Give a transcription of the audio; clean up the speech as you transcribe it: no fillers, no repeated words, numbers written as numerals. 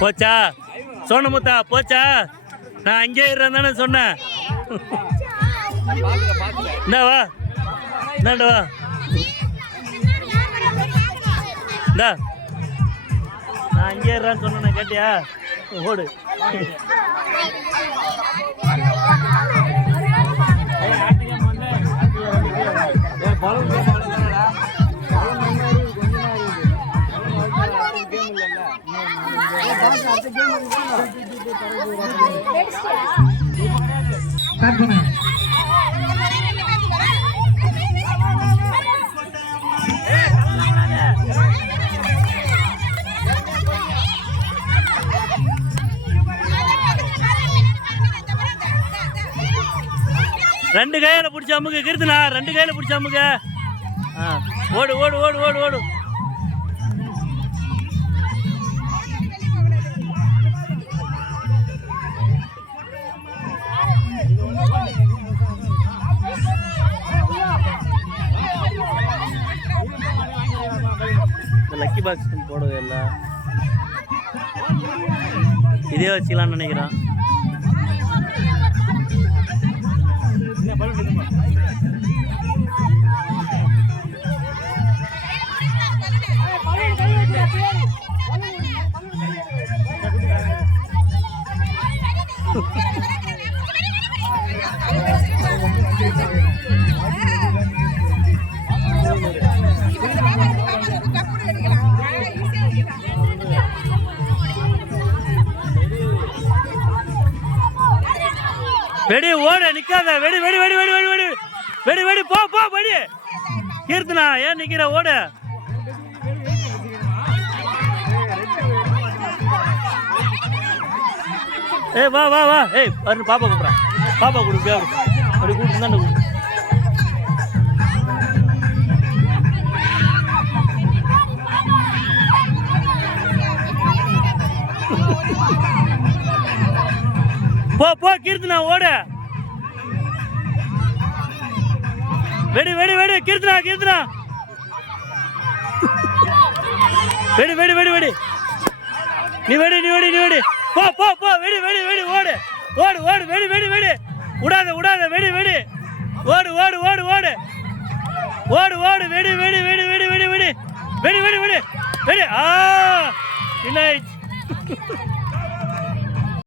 போச்சா சோனமுத்தா போச்சா? நான் அங்கே இருறேன் தானே சொன்னேன். என்னவா என்னண்டவா இந்தா நான் அங்கே இருறேன்னு சொன்னேன் கேட்டியா? ஓடு. ரெண்டு கையில பிடிச்ச அமுக்கு கிருத்துனா, ரெண்டு கையில பிடிச்ச அமுக்கு. ஓடு ஓடு ஓடு ஓடு ஓடு. லக்கி பாக்ஸ் போடுறது எல்லாம் இதே வச்சுக்கலாம்னு நினைக்கிறேன். வெடி ஓட நிக்காத. வெடி வெடி வெடி வெடி வெடி வெடி வெடி வெடி போ போ வெடி. கீர்த்தனா ஏன் நிக்கிற? ஓடு. ஏய் வா வா வா. ஏய் பாரு பாப்பா கூப்பிடுறேன். பாப்பா கொடுக்கு அப்படி கூப்பிட்டு தான் கொடு. போ போ கீர்த்தனா ஓட. வெடி வெடி வெடி கீர்த்தனா கீர்த்தனா வெடி வெடி வெடி வெடி. நீ வெடி நீ வெடி நீ வெடி. போ போ போ வெடி வெடி வெடி ஓடு ஓடு ஓடு வெடி வெடி வெடி. விடாத விடாத வெடி வெடி. ஓடு ஓடு ஓடு ஓடு ஓடு ஓடு வெடி வெடி வெடி வெடி வெடி வெடி வெடி வெடி வெடி வெடி. இல்லை